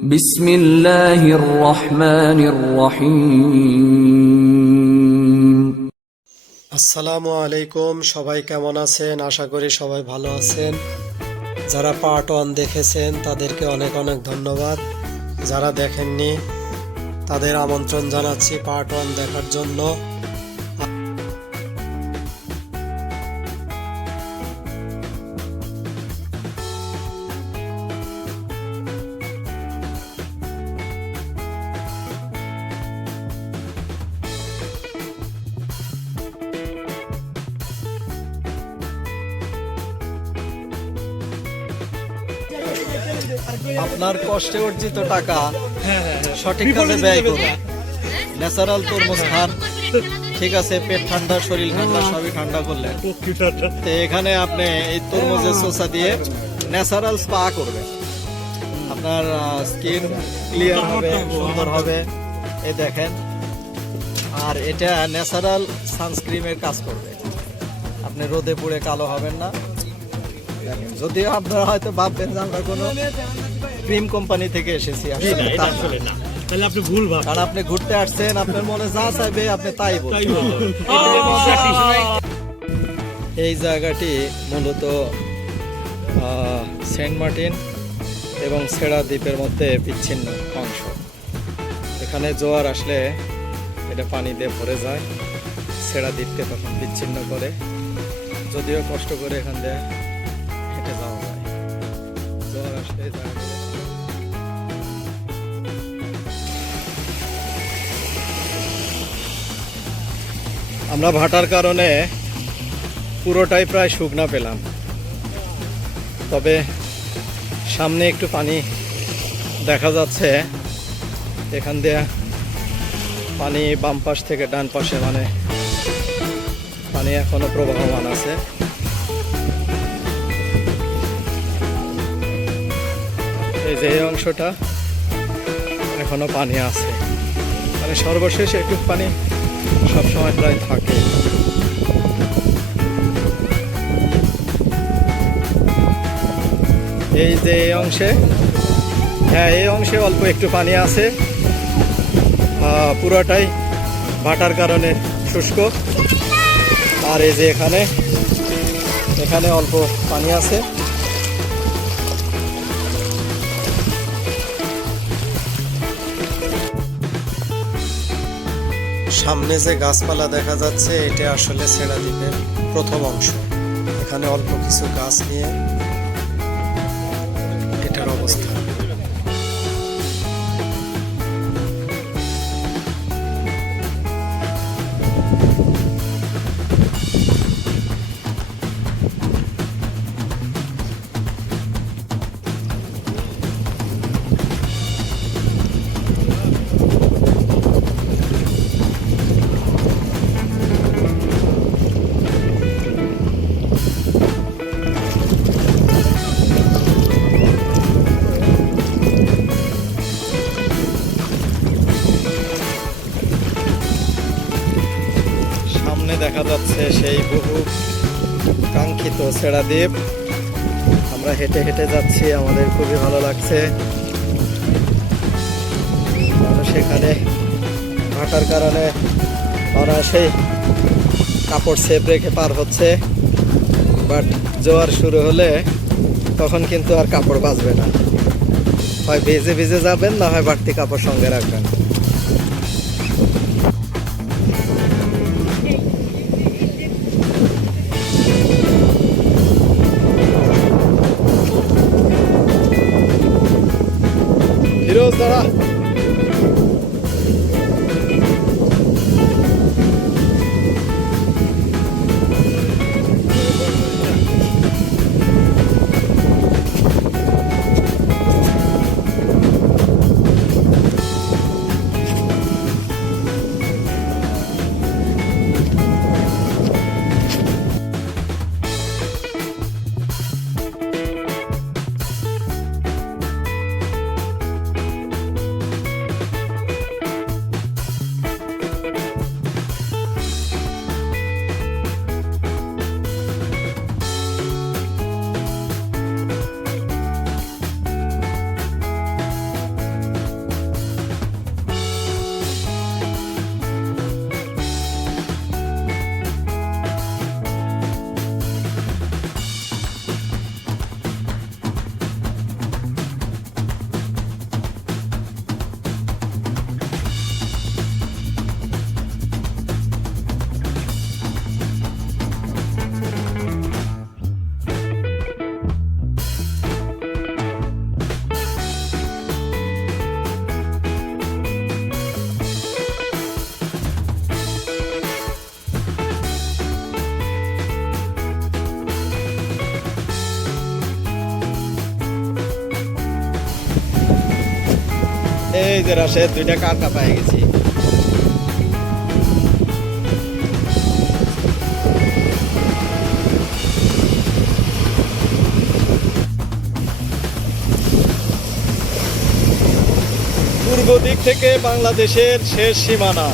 بسم الله الرحمن الرحيم আসসালামু আলাইকুম সবাই কেমন আছেন আশা করি সবাই ভালো আছেন যারা পার্ট ওয়ান দেখেছেন তাদেরকে অনেক অনেক ধন্যবাদ যারা দেখেননি তাদের আমন্ত্রণ জানাচ্ছি পার্ট ওয়ান দেখার জন্য আপনার কষ্টে অর্জিত টাকা সঠিক কাজে ব্যয় করুন। ন্যাচারাল তরমুজ খান ঠিক আছে পেট ঠান্ডা শরীর ঠান্ডা সবই ঠান্ডা করলেন। তো এখানে আপনি এই তরমুজের চোষা দিয়ে ন্যাচারাল স্পা করবেন। আপনার স্কিন ক্লিয়ার হবে। সুন্দর হবে। এই দেখেন। আর এটা ন্যাচারাল সানস্ক্রিমের কাজ করবে। আপনি রোদে পুড়ে কালো হবেন না। দেখেন, যদিও আপনারা হয়তো ভাববেন যে আমরা কোনো ক্রিম কোম্পানি থেকে এসেছি আসলে তা না। তাহলে আপনি ভুল ভাব কারণ আপনি ঘুরতে আসছেন আপনার মনে যা চাইবে আপনি তাই বলবেন এই জায়গাটি মূলত আহ, সেন্ট মার্টিন এবং সেরা দ্বীপের মধ্যে বিচ্ছিন্ন অংশ। এখানে জোয়ার আসলে এটা পানি দিয়ে ভরে যায় সেরা দ্বীপকে তখন বিচ্ছিন্ন করে। যদিও কষ্ট করে এখান দিয়ে আমরা ভাটার কারণে পুরোটাই প্রায় শুকনা পেলাম। তবে সামনে একটু পানি দেখা যাচ্ছে। এখান দিয়ে পানি বাম পাশ থেকে ডান পাশে মানে পানি এখনও প্রবাহমান আছে। এই যে এই অংশটা, এখনও পানি আছে। মানে সর্বশেষ একটু পানি সবসময় প্রায় থাকে। এই যে এই অংশে হ্যাঁ এই অংশে অল্প একটু পানি আছে। পুরোটাই ভাটার কারণে শুষ্ক। আর এই যে এখানে এখানে অল্প পানি আছে। সামনে যে গাছপালা দেখা যাচ্ছে, এটা আসলে সেরা দ্বীপের প্রথম অংশ। এখানে অল্প কিছু গাছ নিয়ে দেখা যাচ্ছে সেই বহু কাঙ্ক্ষিত সেরা দ্বীপ আমরা হেঁটে হেঁটে যাচ্ছি, আমাদের খুবই ভালো লাগছে। মানুষ এখানে হাঁটার কারণে অনায়াসেই কাপড় সেপ রেখে পার হচ্ছে। বাট জোয়ার শুরু হলে তখন কিন্তু আর কাপড় বাঁচবে না। হয় ভিজে ভিজে যাবেন, না হয় বাড়তি কাপড় সঙ্গে রাখবেন। এই যে রাশেদ দুইটা কাকা পেয়ে গেছি। পূর্ব দিক থেকে বাংলাদেশের শেষ সীমানা।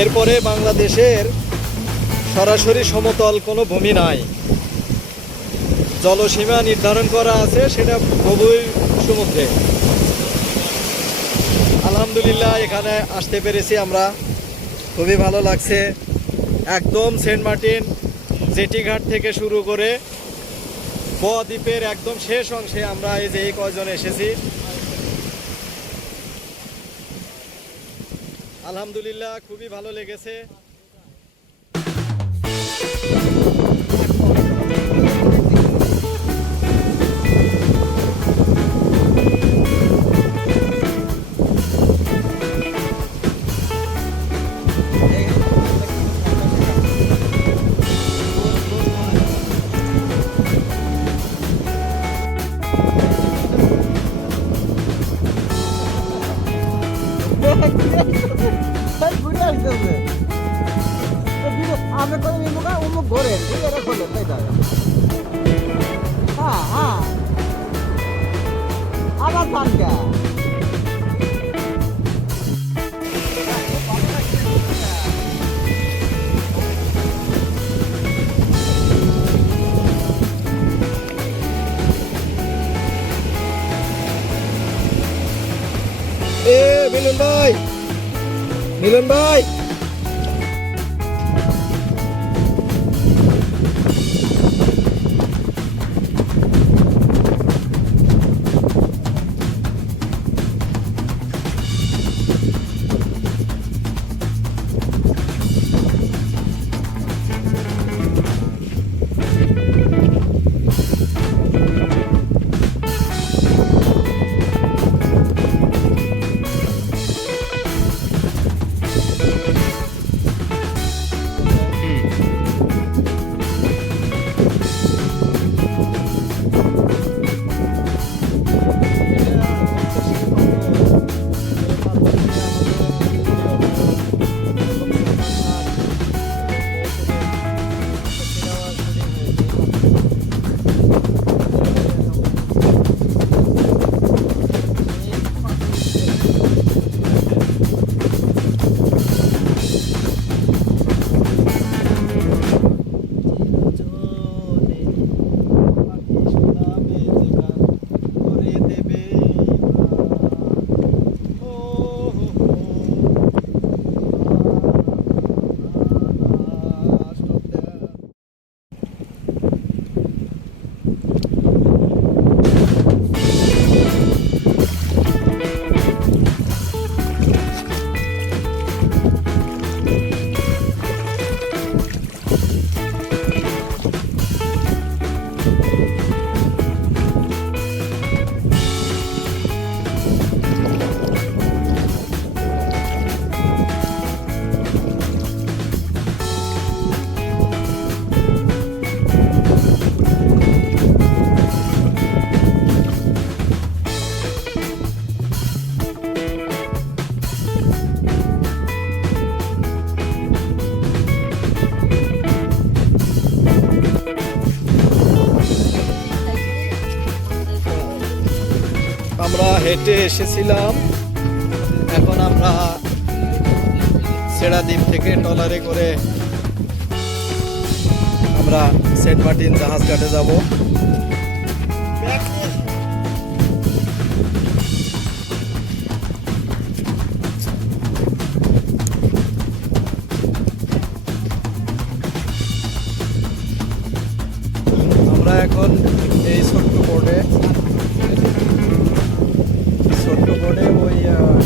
এরপরে বাংলাদেশের সরাসরি সমতল কোনো ভূমি নাই। জলসীমা নির্ধারণ করা আছে, সেটা গভীর সমুদ্রে। আলহামদুলিল্লাহ, এখানে আসতে পেরেছি আমরা। খুবই ভালো লাগছে। একদম সেন্ট মার্টিন জেটি ঘাট থেকে শুরু করে ব দ্বীপের একদম শেষ অংশে আমরা এই যে এই কয়জন এসেছি। আলহামদুলিল্লাহ, খুবই ভালো লেগেছে। আমি করে নিমুকা উমুক ঘরে ঠিক এটা করলেন তাই তাই হ্যাঁ হ্যাঁ। আবার পানকা এ মিলন 你们拜。আমরা হেঁটে এসেছিলাম। এখন আমরা সেরা দ্বীপ থেকে ট্রলারে করে আমরা সেন্ট মার্টিন জাহাজ ঘাটে যাব। আমরা এখন এই ছোট্ট বোর্ডে ছোট্ট বোর্ডে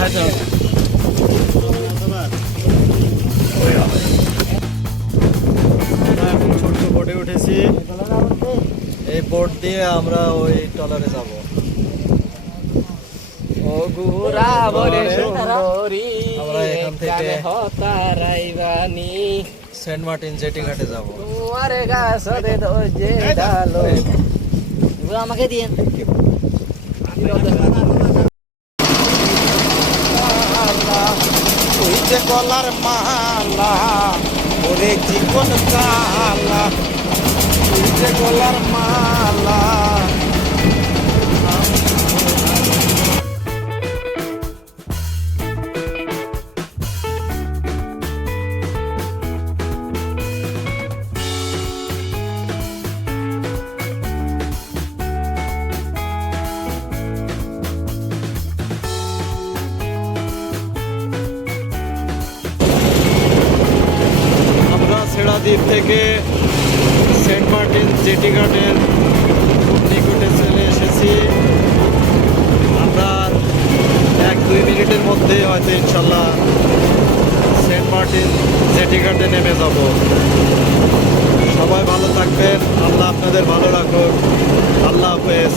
হলো। আমরা ছোট্ট বোটে উঠেছি এই বোট দিয়ে আমরা ওই টলারে যাব। আমরা এখান থেকে- সেন্ট মার্টিন জেটি ঘাটে যাব আমাকে দিয়েন ওই যে গলার মালা ওরে জীবন কালা। তুই যে গলার মালা থেকে সেন্ট মার্টিন জেটি ঘাটের নিকটে চলে এসেছি। আমরা এক দুই মিনিটের মধ্যে হয়তো ইনশাল্লাহ সেন্ট মার্টিন জেটি ঘাটে নেমে যাব। সবাই ভালো থাকবেন। আল্লাহ আপনাদের ভালো রাখুন আল্লাহ হাফেজ।